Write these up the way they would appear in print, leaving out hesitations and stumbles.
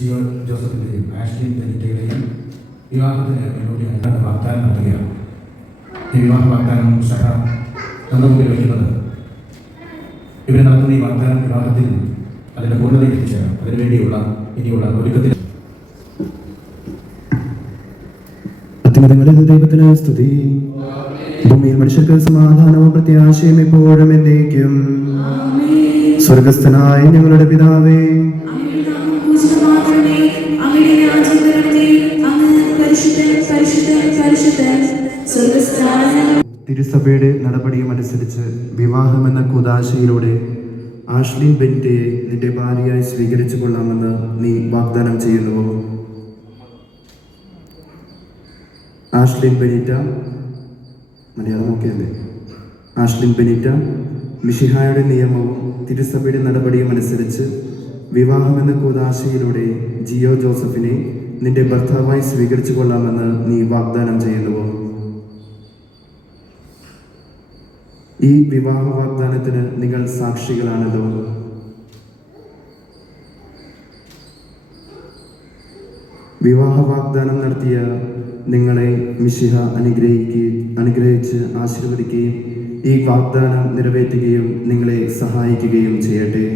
Jio ജോസഫിൻ്റെയും Ashley ബെനിറ്റയുടെയും വിവാഹത്തിന് മുന്നോടിയായി വാഗ്ദാനം നടത്തുകയാണ്. ഈ വിവാഹ വാഗ്ദാനം സഭ നമ്മുടെ മുമ്പിൽ വയ്ക്കുന്നത് ഇവർ നടത്തുന്ന ഈ വാഗ്ദാനം വിവാഹത്തിൽ അതിൻ്റെ പൂർണ്ണതയെത്തിച്ച് അതിനുവേണ്ടിയുള്ള ഇനിയുള്ള ഒരുക്കത്തിൽ അത്യുന്നതങ്ങളിൽ ദൈവത്തിന് സ്തുതി. ഭൂമിയിൽ മനുഷ്യർക്ക് സമാധാനവും പ്രത്യാശയും എപ്പോഴും എന്നേക്കും. സ്വർഗസ്ഥനായ ഞങ്ങളുടെ പിതാവേ, തിരുസഭയുടെ നടപടിയും അനുസരിച്ച് വിവാഹമെന്ന കൂദാശയിലൂടെ ആഷ്ലിൻ ബെനിറ്റയെ നിന്റെ ഭാര്യയായി സ്വീകരിച്ചു കൊള്ളാമെന്ന് നീ വാഗ്ദാനം ചെയ്യുന്നുവോ? ആഷ്ലിൻ ബെനിറ്റ, മലയാളം ഒക്കെ അല്ലേ? ആഷ്ലിൻ ബെനിറ്റ മിശിഹായുടെ നിയമവും തിരുസഭയുടെ നടപടിയും അനുസരിച്ച് വിവാഹമെന്ന കൂദാശയിലൂടെ ജിയോ ജോസഫിനെ നിന്റെ ഭർത്താവായി സ്വീകരിച്ചു കൊള്ളാമെന്ന് നീ വാഗ്ദാനം ചെയ്യുന്നുവോ? ഈ വിവാഹ വാഗ്ദാനത്തിന് നിങ്ങൾ സാക്ഷികളാണല്ലോ. വിവാഹ വാഗ്ദാനം നടത്തിയ നിങ്ങളെ മിശിഹ അനുഗ്രഹിച്ച് ആശീർവദിക്കുകയും ഈ വാഗ്ദാനം നിറവേറ്റുകയും നിങ്ങളെ സഹായിക്കുകയും ചെയ്യട്ടെ.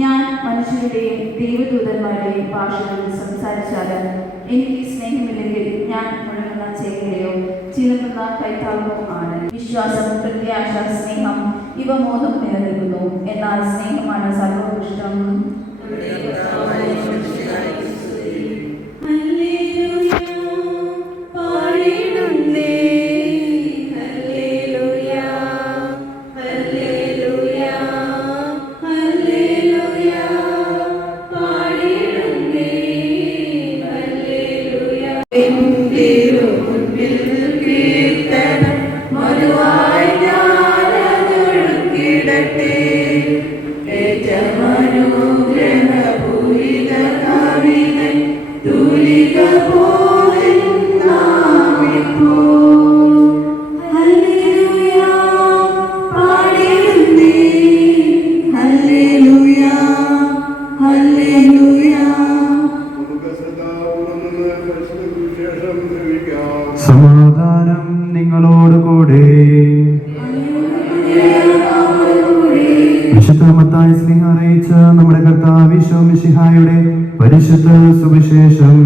ഞാൻ മനുഷ്യരുടെയും ദൈവദൂതന്മാരുടെയും ഭാഷകളിൽ സംസാരിച്ചാലും എനിക്ക് സ്നേഹമില്ലെങ്കിൽ ഞാൻ മുഴങ്ങുന്ന ചേകരയോ ചിലമ്പുന്ന കൈത്താളമോ ആണ്. വിശ്വാസം, പ്രത്യാശ, സ്നേഹം ഇവ മൂന്നും നിലനിൽക്കുന്നു. എന്നാൽ സ്നേഹമാണ് സർവോത്കൃഷ്ടം. സമാധാനം നിങ്ങളോട് കൂടെ. വിശുദ്ധ മത്തായി സ്നേഹം അറിയിച്ച നമ്മുടെ കർത്താവ് ഈശോ മിശിഹായുടെ പരിശുദ്ധ സുവിശേഷം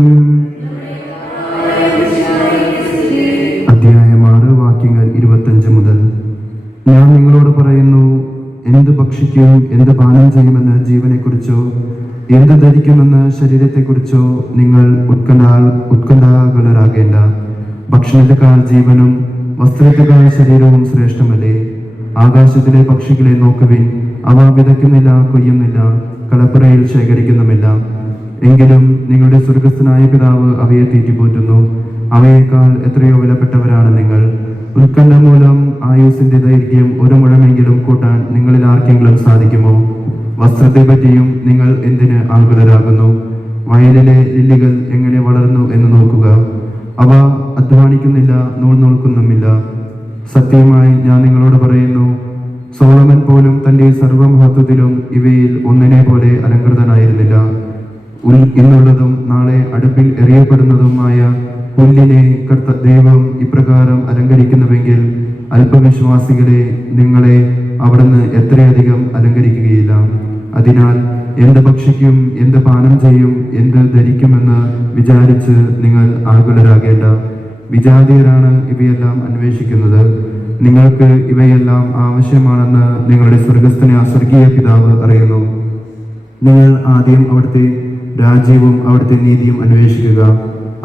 അധ്യായം 6 വാക്യങ്ങൾ 25 മുതൽ. ഞാൻ നിങ്ങളോട് പറയുന്നു, എന്ത് ഭക്ഷിക്കും, എന്ത് പാനം ചെയ്യുമെന്ന് ജീവനെക്കുറിച്ചോ എന്ത് ധരിക്കുമെന്ന് ശരീരത്തെക്കുറിച്ചോ നിങ്ങൾ ഉത്കണ്ഠാകുലരാകേണ്ട. ഭക്ഷണത്തെക്കാൾ ജീവനും വസ്ത്രത്തെക്കാൾ ശരീരവും ശ്രേഷ്ഠമല്ലേ? ആകാശത്തിലെ പക്ഷികളെ നോക്കുവിൻ, അവ വിതയ്ക്കുന്നില്ല, കൊയ്യുന്നില്ല, കളപ്പുരയിൽ ശേഖരിക്കുന്നുമില്ല. എങ്കിലും നിങ്ങളുടെ സ്വർഗസ്ഥനായ പിതാവ് അവയെ തീറ്റിപ്പോറ്റുന്നു. അവയേക്കാൾ എത്രയോ വിലപ്പെട്ടവരാണ് നിങ്ങൾ. ഉത്കണ്ഠ മൂലം ആയുസിന്റെ ദൈർഘ്യം 1 മുഴമെങ്കിലും കൂട്ടാൻ നിങ്ങളിൽ ആർക്കെങ്കിലും സാധിക്കുമോ? വസ്ത്രത്തെ പറ്റിയും നിങ്ങൾ എന്തിന് ആകുലരാകുന്നു? വയലിലെ ലില്ലികൾ എങ്ങനെ വളർന്നു എന്ന് നോക്കുക. അവ അധ്വാനിക്കുന്നില്ല, നൂൽ നോക്കുന്നുമില്ല. സത്യമായി ഞാൻ നിങ്ങളോട് പറയുന്നു, സോളമൻ പോലും തന്റെ സർവമഹത്വത്തിലും ഇവയിൽ ഒന്നിനെ പോലെ അലങ്കൃതനായിരുന്നില്ല. ഇന്നുള്ളതും നാളെ അടുപ്പിൽ എറിയപ്പെടുന്നതുമായ പുല്ലിനെ ദൈവം ഇപ്രകാരം അലങ്കരിക്കുന്നുവെങ്കിൽ അല്പവിശ്വാസികളെ, നിങ്ങളെ അവിടുന്ന് എത്രയധികം അലങ്കരിക്കുകയില്ല. അതിനാൽ എന്ത് ഭക്ഷിക്കും, എന്ത് പാനം ചെയ്യും, എന്ത് ധരിക്കുമെന്ന് വിചാരിച്ച് നിങ്ങൾ ആകുലരാകേണ്ട. വിജാതീയരാണ് ഇവയെല്ലാം അന്വേഷിക്കുന്നത്. നിങ്ങൾക്ക് ഇവയെല്ലാം ആവശ്യമാണെന്ന് നിങ്ങളുടെ സ്വർഗീയ പിതാവ് അറിയുന്നു. നിങ്ങൾ ആദ്യം അവിടുത്തെ രാജ്യവും അവിടുത്തെ നീതിയും അന്വേഷിക്കുക,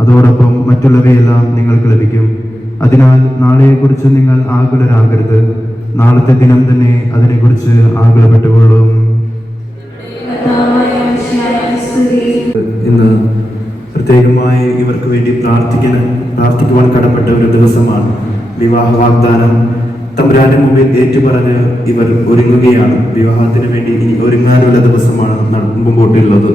അതോടൊപ്പം മറ്റുള്ളവയെല്ലാം നിങ്ങൾക്ക് ലഭിക്കും. അതിനാൽ നാളെയെക്കുറിച്ച് നിങ്ങൾ ആകുലരാകരുത്. നാളത്തെ ദിനം തന്നെ അതിനെക്കുറിച്ച് ആകുലപ്പെട്ടുകൊള്ളും. ഇന്ന് പ്രത്യേകമായി ഇവർക്ക് വേണ്ടി പ്രാർത്ഥിക്കുവാൻ കടപ്പെട്ട ഒരു ദിവസമാണ്. വിവാഹ വാഗ്ദാനം തമ്പുരാന്റെ മുമ്പിൽ ഏറ്റുപറഞ്ഞ് ഇവർ ഒരുങ്ങുകയാണ്. വിവാഹത്തിന് വേണ്ടി ഇനി ഒരുങ്ങാനുള്ള ദിവസമാണ് മുമ്പോട്ടുള്ളത്.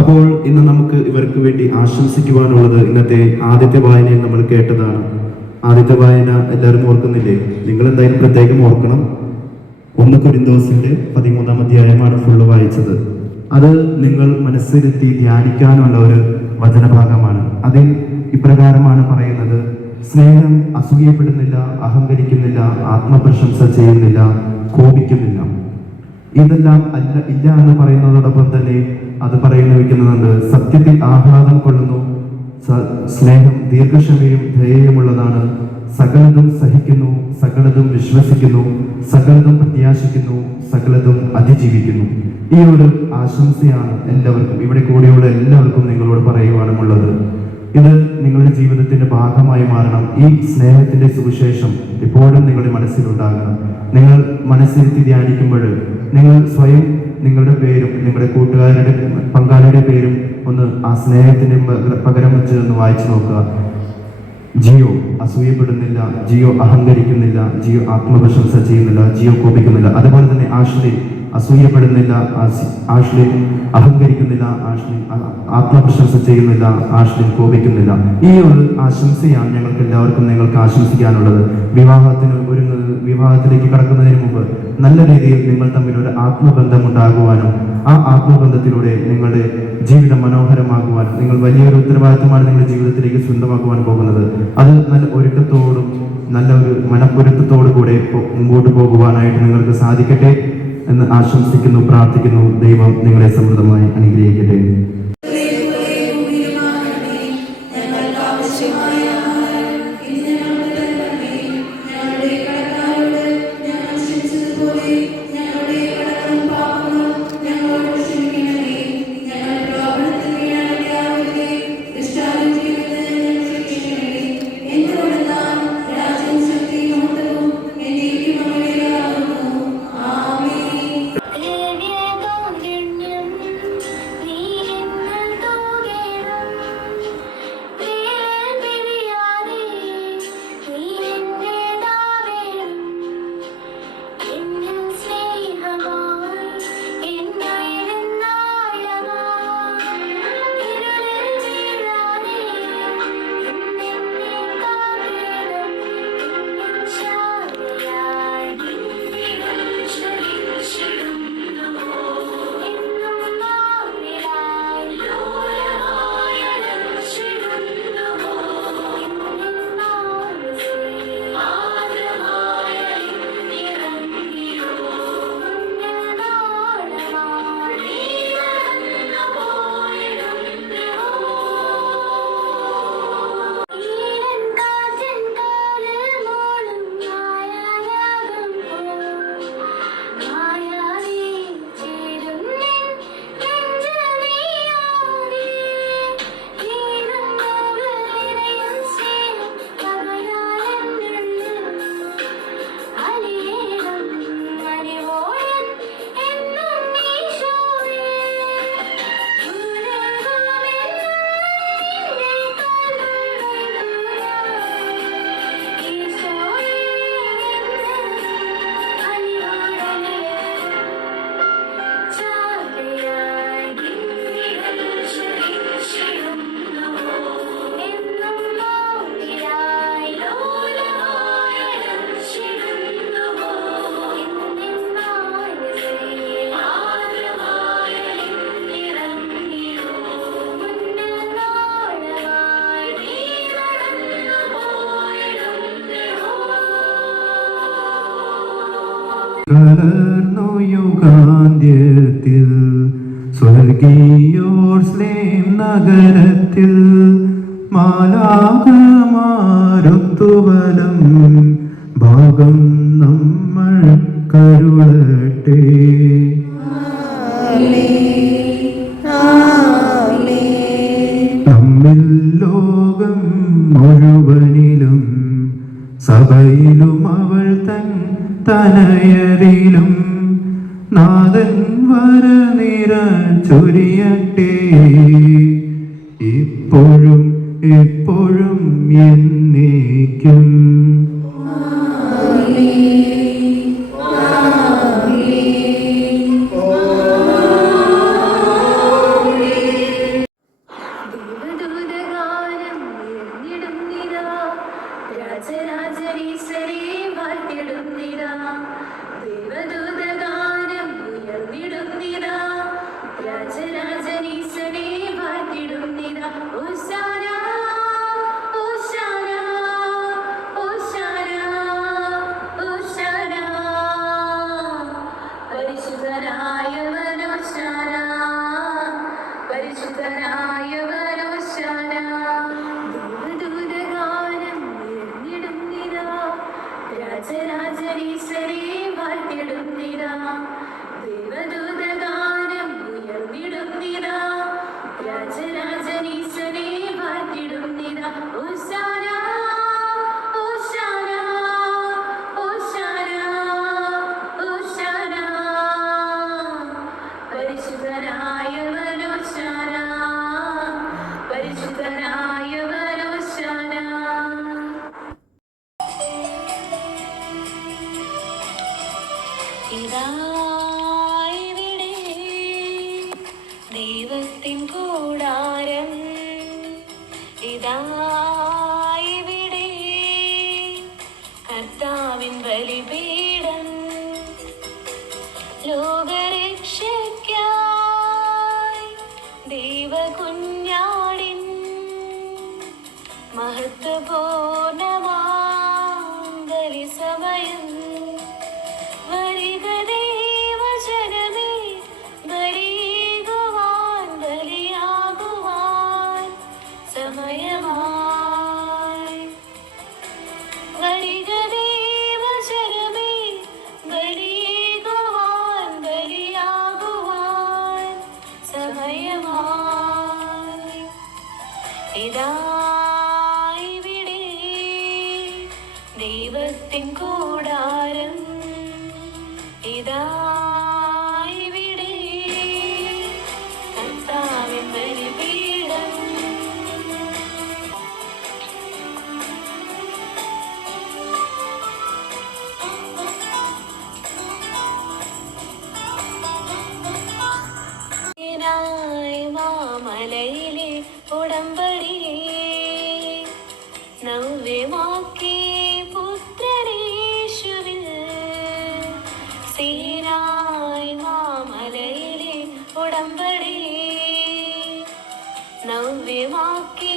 അപ്പോൾ ഇന്ന് നമുക്ക് ഇവർക്ക് വേണ്ടി ആശംസിക്കുവാനുള്ളത് ഇന്നത്തെ ആദ്യത്തെ വായനയിൽ നമ്മൾ കേട്ടതാണ്. ആദ്യത്തെ വായന എല്ലാവരും ഓർക്കുന്നില്ലേ? നിങ്ങൾ എന്തായാലും പ്രത്യേകം ഓർക്കണം. 1 കൊരിന്തോസിന്റെ 13-ാം അധ്യായമാണ് ഫുള്ള് വായിച്ചത്. അത് നിങ്ങൾ മനസ്സിരുത്തി ധ്യാനിക്കാനുള്ള ഒരു വചനഭാഗമാണ്. അതിൽ ഇപ്രകാരമാണ് പറയുന്നത്: സ്നേഹം അസൂയപ്പെടുന്നില്ല, അഹങ്കരിക്കുന്നില്ല, ആത്മപ്രശംസ ചെയ്യുന്നില്ല, കോപിക്കുന്നില്ല. ഇതെല്ലാം ഇല്ല എന്ന് പറയുന്നതോടൊപ്പം തന്നെ അത് വയ്ക്കുന്നുണ്ട്. സത്യത്തിൽ ആഹ്ലാദം കൊള്ളുന്നു, സ്നേഹം ദീർഘക്ഷമയും ദയയുമുള്ളതാണ്, സകലതും സഹിക്കുന്നു, സകലതും വിശ്വസിക്കുന്നു, സകലതും പ്രത്യാശിക്കുന്നു, സകലതും അതിജീവിക്കുന്നു. ഈ ഒരു ആശംസയാണ് എല്ലാവർക്കും, ഇവിടെ കൂടെയുള്ള എല്ലാവർക്കും നിങ്ങളോട് പറയുവാനുമുള്ളത്. ഇത് നിങ്ങളുടെ ജീവിതത്തിന്റെ ഭാഗമായി മാറണം. ഈ സ്നേഹത്തിന്റെ സുവിശേഷം എപ്പോഴും നിങ്ങളുടെ മനസ്സിലുണ്ടാകണം. നിങ്ങൾ മനസ്സിരുത്തി ധ്യാനിക്കുമ്പോൾ നിങ്ങൾ സ്വയം നിങ്ങളുടെ പേരും നിങ്ങളുടെ കൂട്ടുകാരുടെ പങ്കാളിയുടെ പേരും ഒന്ന് ആ സ്നേഹത്തിന് പകരം വെച്ച് ഒന്ന് വായിച്ചു നോക്കുക. ജിയോ അസൂയപ്പെടുന്നില്ല, ജിയോ അഹങ്കരിക്കുന്നില്ല, ജിയോ ആത്മപ്രശംസ ചെയ്യുന്നില്ല, ജിയോ കോപിക്കുന്നില്ല. അതുപോലെ തന്നെ ആഷ്ലി അസൂയപ്പെടുന്നില്ല, ആഷ്ലി അഹങ്കരിക്കുന്നില്ല, ആഷ്ലി ആത്മപ്രശംസ ചെയ്യുന്നില്ല, ആഷ്ലി കോപിക്കുന്നില്ല. ഈ ഒരു ആശംസയാണ് ഞങ്ങൾക്ക് എല്ലാവർക്കും നിങ്ങൾക്ക് ആശംസിക്കാനുള്ളത്. വിവാഹത്തിലേക്ക് കടക്കുന്നതിന് മുമ്പ് നല്ല രീതിയിൽ നിങ്ങൾ തമ്മിൽ ഒരു ആത്മബന്ധം ഉണ്ടാകുവാനും ആ ആത്മബന്ധത്തിലൂടെ നിങ്ങളുടെ ജീവിതം മനോഹരമാകുവാനും, നിങ്ങൾ വലിയൊരു ഉത്തരവാദിത്തമാണ് നിങ്ങളുടെ ജീവിതത്തിലേക്ക് സ്വന്തമാക്കുവാൻ പോകുന്നത്. അത് നല്ല ഒരുക്കത്തോടും നല്ല ഒരു മനപ്പൊരുത്തത്തോടു കൂടെ മുമ്പോട്ട് പോകുവാനായിട്ട് നിങ്ങൾക്ക് സാധിക്കട്ടെ എന്ന് ആശംസിക്കുന്നു, പ്രാർത്ഥിക്കുന്നു. ദൈവം നിങ്ങളെ സമൃദ്ധമായി അനുഗ്രഹിക്കട്ടെ. കലർന്നു യുഗാന്ത്യത്തിൽ സ്വർഗീയോർസ്ലേം നഗരത്തിൽ മാലാഖമാരൊത്തുവലം ഭാഗം നമ്മൾ കരുളട്ടെ. നമ്മിൽ ലോകം മുഴുവനിലും സഭയിലും അവൾ തൻ തനയരിലും നാഥൻ വരനിര ചൊരിയട്ടെ. ഇപ്പോഴും എപ്പോഴും എന്നേക്കും. ദൈവത്തിൻ കൂടാരം ഇതായിവിടെ, കർത്താവിൻ ബലിപീഠം, ലോകരക്ഷയ്ക്കായി ദൈവകുഞ്ഞാടിൻ മഹത്വപൂർണമാം ബലിസമയം. വരിക ദൈവജനമേ, ബലിയേകുവാൻ, ബലിയാകുവാൻ സമയമായി. വരിക ദൈവജനമേ, ബലിയേകുവാൻ, ബലിയാകുവാൻ സമയമായി. ഇതായിവിടെ ദൈവത്തിൻ കൂടാരം, ഇതായിവിടെ കർത്താവിൻ ബലിപീഠം. മാമലയിലെ ഉടമ്പടിയെ നവ്യമാക്കി പുത്രനേശുവിൽ. സീനായ് മാമലയിലെ ഉടമ്പടിയെ നവ്യമാക്കി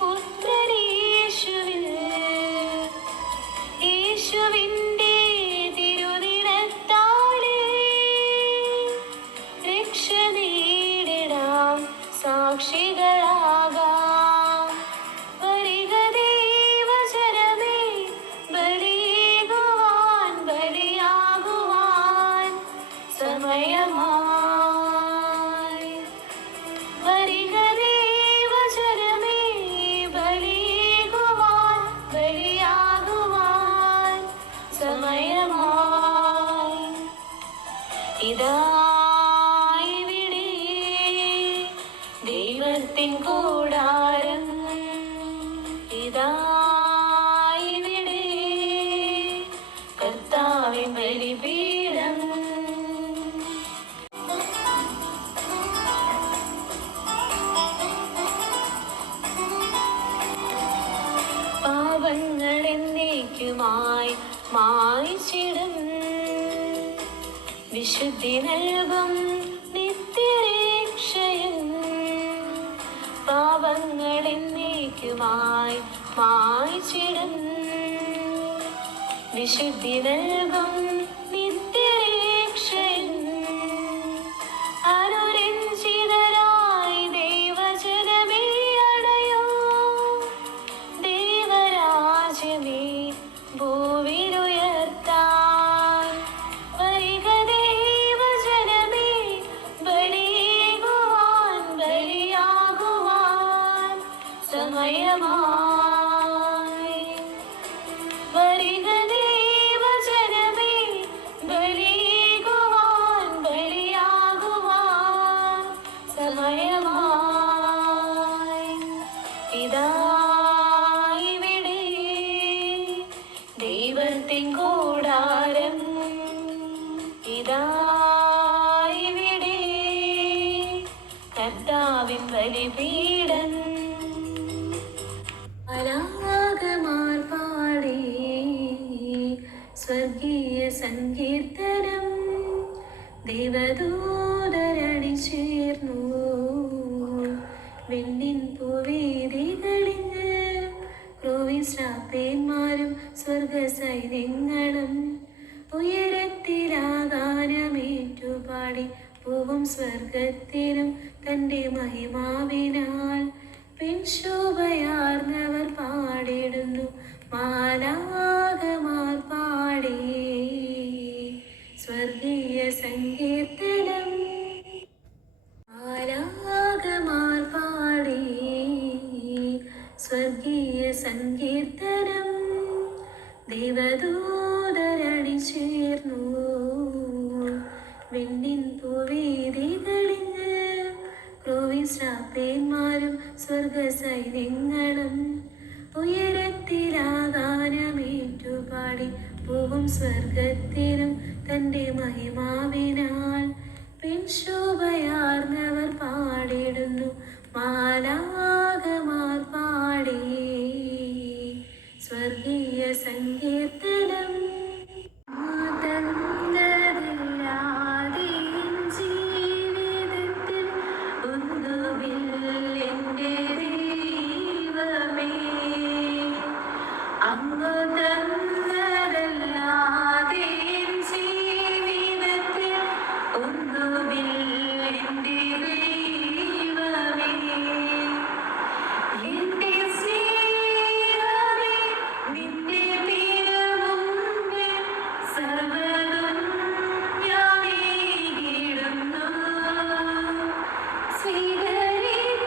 പുത്രനേശുവിൽ. യേശുവിൻ്റെ തിരുനിണത്താലെ രക്ഷ നേടിടാം, സാക്ഷികളാകാം. വരിക ദൈവജനമേ, ബലിയേകുവാൻ, ബലിയാകുവാൻ സമയമായി. വരിക ദൈവജനമേ, ബലിയേകുവാൻ, ബലിയാകുവാൻ സമയമായി. ഇതായിവിടെ ദൈവത്തിൻ കൂടാരം, ഇതായിവിടെ കർത്താവിൻ ബലിപീഠം. പാപങ്ങൾ എന്നേക്കുമായി മായ്ച്ചിടും, വിശുദ്ധി നൽകും നിത്യരക്ഷയൻ. പാപങ്ങൾ എന്നേക്കുമായി മായ്ച്ചിടും, വിശുദ്ധി നൽകും നിത്യ ദൈവത്തിൻ കൂടാരം ഇതായിവിടെ, കർത്താവിൻ ബലിപീഠം. അലാകമാർ പാടി സ്വർഗീയ സങ്കീർത്തനം, ദൈവദൂതരണി ചേർന്നു വെണ്ണിൻ പൂവേദികളിൽ. ക്രൂവിശ്രാപ്പേന്മാരും സ്വർഗസൈന്യങ്ങളും ഉയരത്തിലാഗാനമേറ്റുപാടി പൂവും സ്വർഗത്തിലും തൻ്റെ മഹിമാവിനാൽ. പെൺശോഭയാർന്നവർ പാടിടുന്നു, മാലാഖമാർ പാടി സ്വർഗീയ സങ്കീർത്തനം. മാലാഖമാർ പാടി സ്വർഗീയ സങ്കീർത്തനം, ദൈവദൂതരണി ചേർന്നു വെണ്ണിൻ പൂവേദികളിൽ. ക്രൂവിശ്രാപ്പേന്മാരും സ്വർഗസൈന്യങ്ങളും ഉയരത്തിലാഗാനമേറ്റുപാടി പൂവും സ്വർഗത്തിലും തൻ്റെ മഹിമാവിനാൽ. പെൺശോഭയാർന്നവർ പാടിടുന്നു, മാലാഖമാർ പാടി സ്വർഗീയ സങ്കീർത്തനം. ജീവിതത്തിൽ ഒന്നുമില്ല എൻ്റെ ദൈവമേ, അങ്ങ് തന്നതല്ലാതെ ജീവിതത്തിൽ ഒന്നുമില്ല എൻ്റെ ദൈവമേ. എൻ്റെ സ്നേഹമേ, നിന്റെ തിരുമുമ്പിൽ സർവ്വതും ഞാനേകിടുന്നു. സ്വീകരിച്ചാലും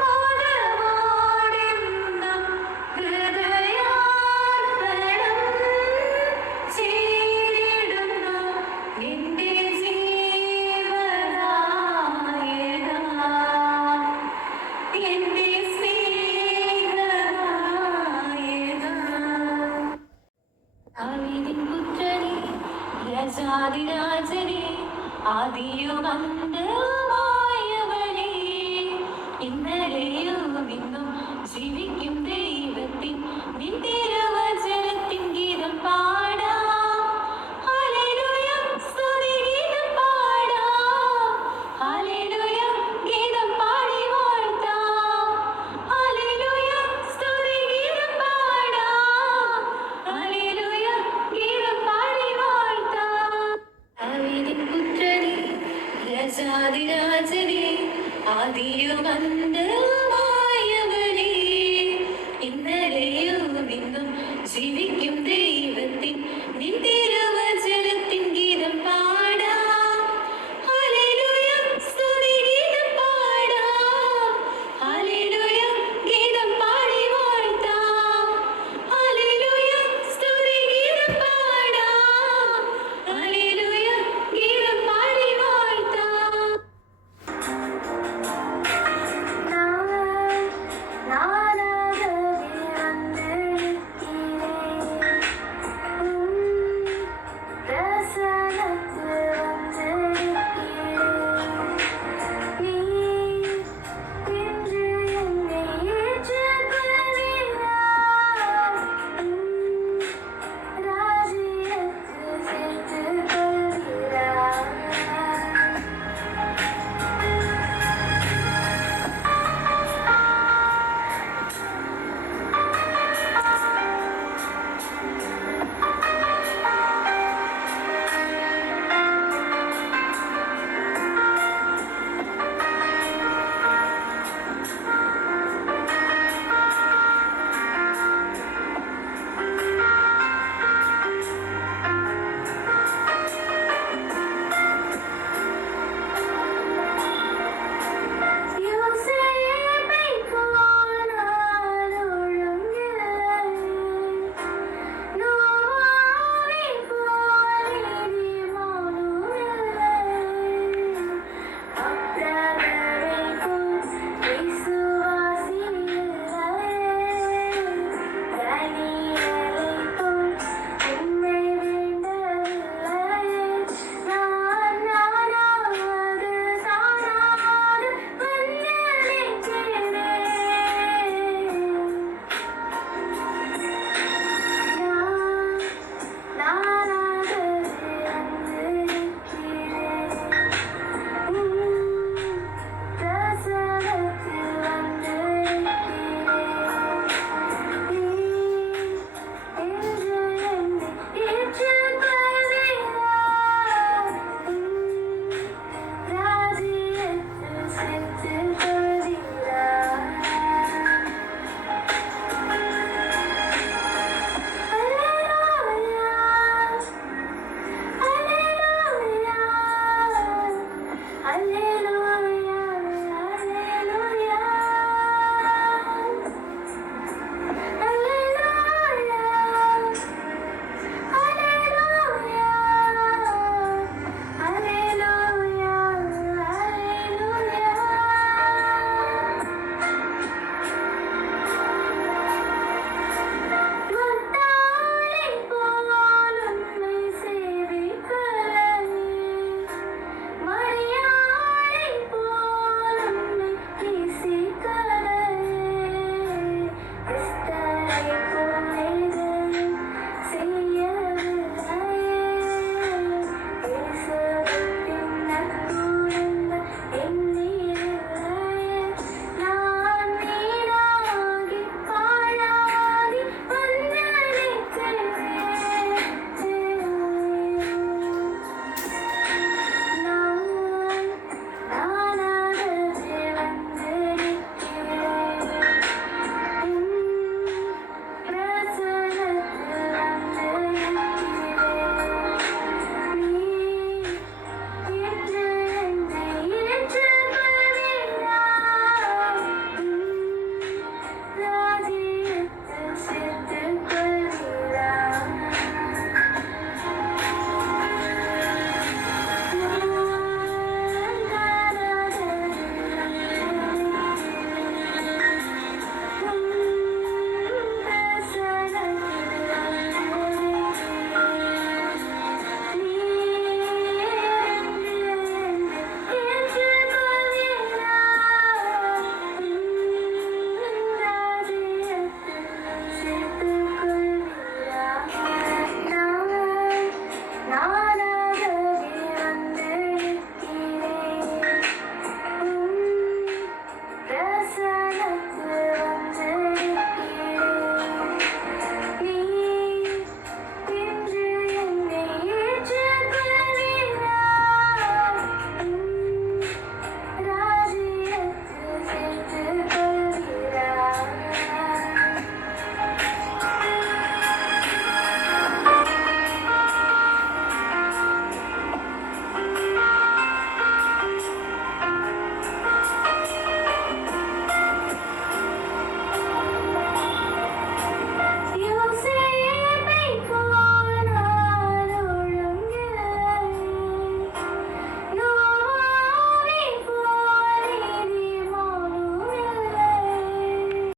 മോദമോടെന്നും ഹൃദയാർപ്പണം ചെയ്തിടുന്നു. നിന്റെ ജീവനായക, എന്റെ സ്നേഹനായക. ദാവീദിൻ പുത്രനേ, രാജാധിരാജനേ, ആദിയുമന്തവുമായവനേ, ഇന്നലെയും ഇന്നും ജീവിക്കും ദൈവത്തിൻ നിൻ തിരുവചനത്തിൻ ഗീതം പാടാം. ഹല്ലേലൂയ, സ്തുതിഗീതം പാടാം. ഹല്ലേലൂയ, ഗീതം പാടി വാഴ്ത്താം. ഹല്ലേലൂയ, സ്തുതിഗീതം പാടാം. ഹല്ലേലൂയ, ഗീതം പാടി വാഴ്ത്താം. ദാവീദിൻ പുത്രനേ, രാജാധിരാജനേ, ആദിയുമന്തവുമായവനേ, ഇന്നലെയും ഇന്നും ജീവിക്കും